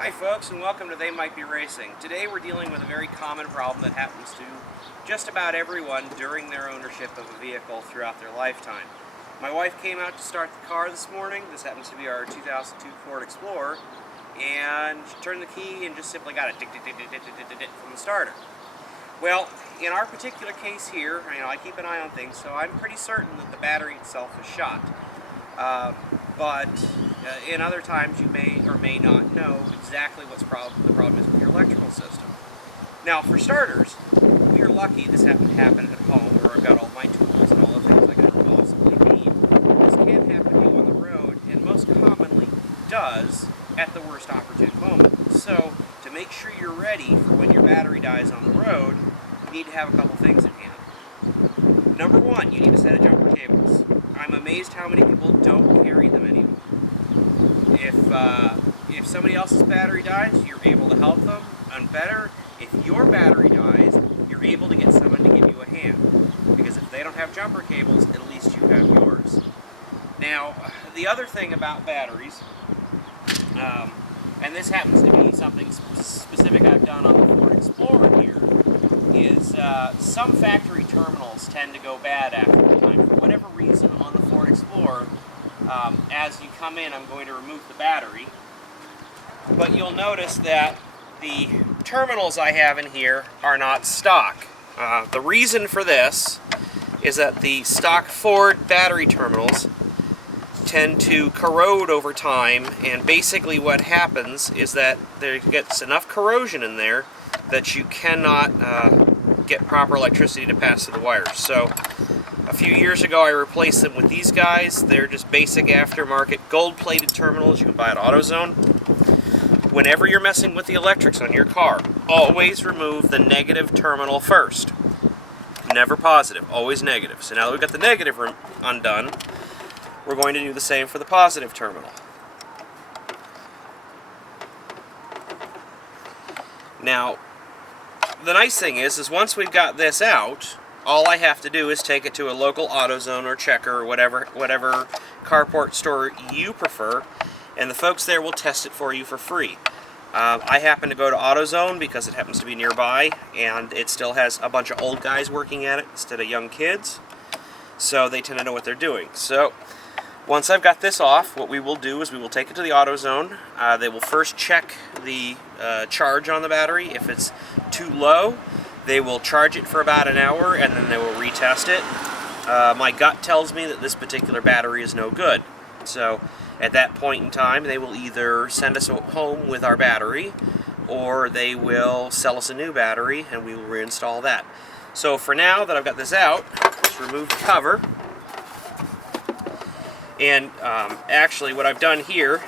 Hi folks, and welcome to They Might Be Racing. Today we're dealing with a very common problem that happens to just about everyone during their ownership of a vehicle throughout their lifetime. My wife came out to start the car this morning. This happens to be our 2002 Ford Explorer, and she turned the key and just simply got it from the starter. Well, in our particular case here, I keep an eye on things, so I'm pretty certain that the battery itself is shot. But in other times you may or may not know exactly what's the problem is with your electrical system. Now, for starters, we are lucky this happened to happen at home where I've got all my tools and all the things I could ever possibly need. This can happen to you on the road, and most commonly does at the worst opportune moment. So, to make sure you're ready for when your battery dies on the road, you need to have a couple things in hand. Number one, you need a set of jumper cables. I'm amazed how many people don't carry them anymore. If somebody else's battery dies, you're able to help them, and better, if your battery dies, you're able to get someone to give you a hand. Because if they don't have jumper cables, at least you have yours. Now, the other thing about batteries, and this happens to be something specific I've done on the Ford Explorer here, is some factory terminals tend to go bad after a time. For whatever reason on the Ford Explorer, as you come in, I'm going to remove the battery, but you'll notice that the terminals I have in here are not stock. The reason for this is that the stock Ford battery terminals tend to corrode over time, and basically what happens is that there gets enough corrosion in there that you cannot get proper electricity to pass through the wires. So a few years ago I replaced them with these guys. They're just basic aftermarket gold-plated terminals you can buy at AutoZone. Whenever you're messing with the electrics on your car, always remove the negative terminal first. Never positive, always negative. So now that we've got the negative undone, we're going to do the same for the positive terminal. Now, the nice thing is once we've got this out, all I have to do is take it to a local AutoZone or Checker or whatever carport store you prefer, and the folks there will test it for you for free. I happen to go to AutoZone because it happens to be nearby, and it still has a bunch of old guys working at it instead of young kids, so they tend to know what they're doing. So once I've got this off, what we will do is we will take it to the AutoZone. They will first check the charge on the battery. If it's too low, they will charge it for about an hour, and then they will retest it. My gut tells me that this particular battery is no good. So at that point in time, they will either send us home with our battery, or they will sell us a new battery, and we will reinstall that. So for now that I've got this out, let's remove the cover. And actually what I've done here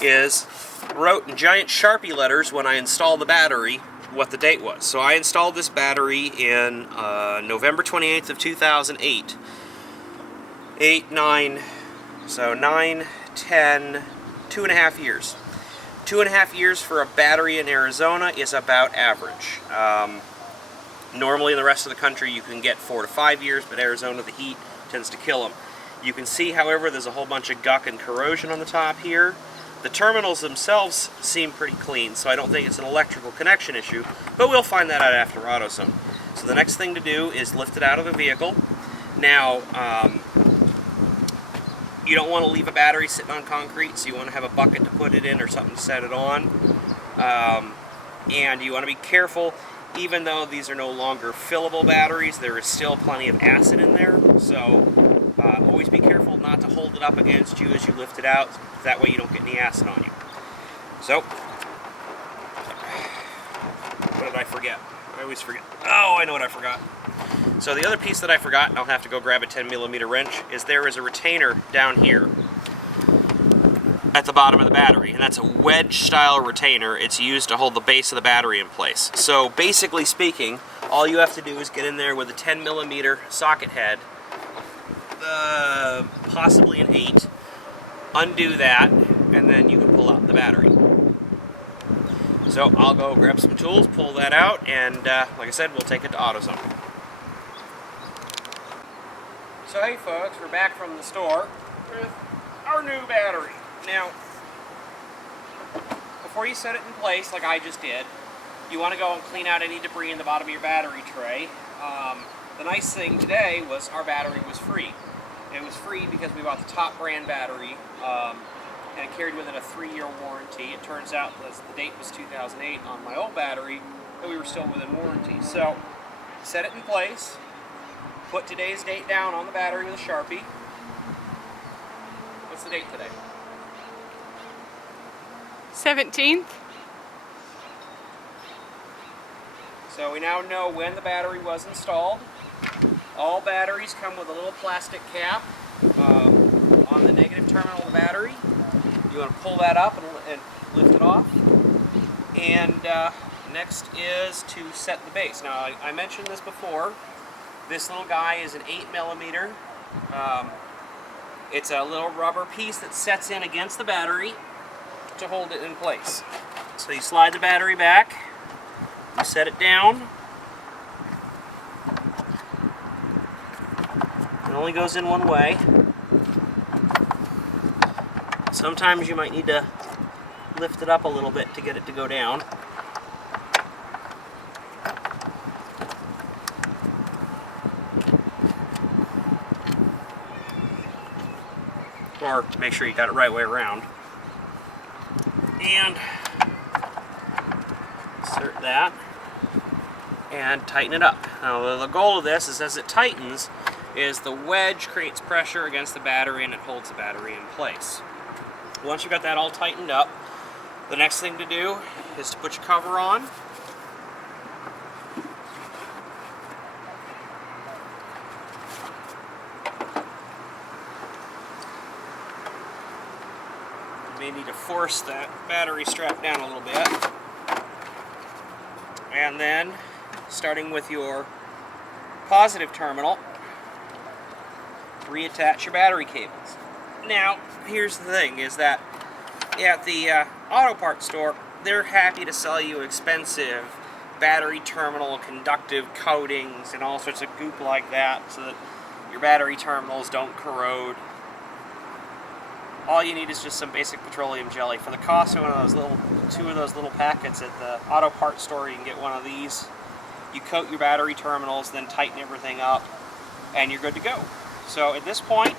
is wrote in giant Sharpie letters when I installed the battery what the date was. So I installed this battery in November 28th of 2008. 9, 10, 2.5 years. 2.5 years for a battery in Arizona is about average. Normally in the rest of the country you can get 4 to 5 years, but Arizona, the heat tends to kill them. You can see, however, there's a whole bunch of guck and corrosion on the top here. The terminals themselves seem pretty clean, so I don't think it's an electrical connection issue, but we'll find that out after AutoZone. So the next thing to do is lift it out of the vehicle. Now, you don't want to leave a battery sitting on concrete, so you want to have a bucket to put it in or something to set it on. And you want to be careful, even though these are no longer fillable batteries, there is still plenty of acid in there, so always be careful not to hold it up against you as you lift it out. That way you don't get any acid on you. So, what did I forget? I always forget. Oh, I know what I forgot. So the other piece that I forgot, and I'll have to go grab a 10mm wrench, is there is a retainer down here at the bottom of the battery, and that's a wedge-style retainer. It's used to hold the base of the battery in place. So basically speaking, all you have to do is get in there with a 10mm socket head, possibly an 8, undo that, and then you can pull out the battery. So I'll go grab some tools, pull that out, and like I said, we'll take it to AutoZone. So hey folks, we're back from the store with our new battery. Now, before you set it in place, like I just did, you want to go and clean out any debris in the bottom of your battery tray. The nice thing today was our battery was free. It was free because we bought the top brand battery, and it carried with it a 3-year warranty. It turns out that the date was 2008 on my old battery, but we were still within warranty. So, set it in place, put today's date down on the battery with a Sharpie. What's the date today? 17th. So we now know when the battery was installed. All batteries come with a little plastic cap on the negative terminal of the battery. You want to pull that up and lift it off. And next is to set the base. Now I mentioned this before. This little guy is an 8mm. It's a little rubber piece that sets in against the battery to hold it in place. So you slide the battery back, you set it down. It only goes in one way. Sometimes you might need to lift it up a little bit to get it to go down. Or make sure you got it right way around. And insert that and tighten it up. Now the goal of this is, as it tightens, is the wedge creates pressure against the battery and it holds the battery in place. Once you've got that all tightened up, the next thing to do is to put your cover on. You may need to force that battery strap down a little bit. And then, starting with your positive terminal, reattach your battery cables. Now, here's the thing, is that at the auto parts store, they're happy to sell you expensive battery terminal conductive coatings and all sorts of goop like that so that your battery terminals don't corrode. All you need is just some basic petroleum jelly. For the cost of two of those little packets at the auto parts store, you can get one of these. You coat your battery terminals, then tighten everything up, and you're good to go. So at this point,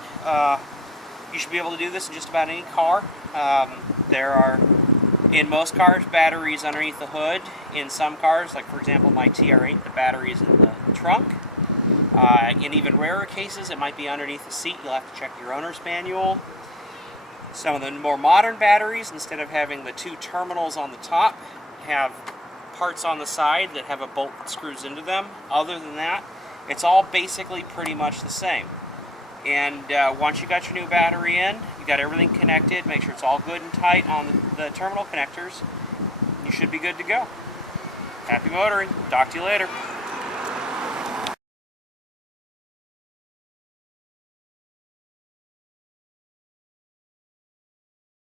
you should be able to do this in just about any car. There are, in most cars, batteries underneath the hood. In some cars, like for example my TR8, the battery is in the trunk. In even rarer cases, it might be underneath the seat. You'll have to check your owner's manual. Some of the more modern batteries, instead of having the two terminals on the top, have parts on the side that have a bolt that screws into them. Other than that, it's all basically pretty much the same. And once you got your new battery in, you got everything connected, make sure it's all good and tight on the terminal connectors, you should be good to go. Happy motoring. Talk to you later.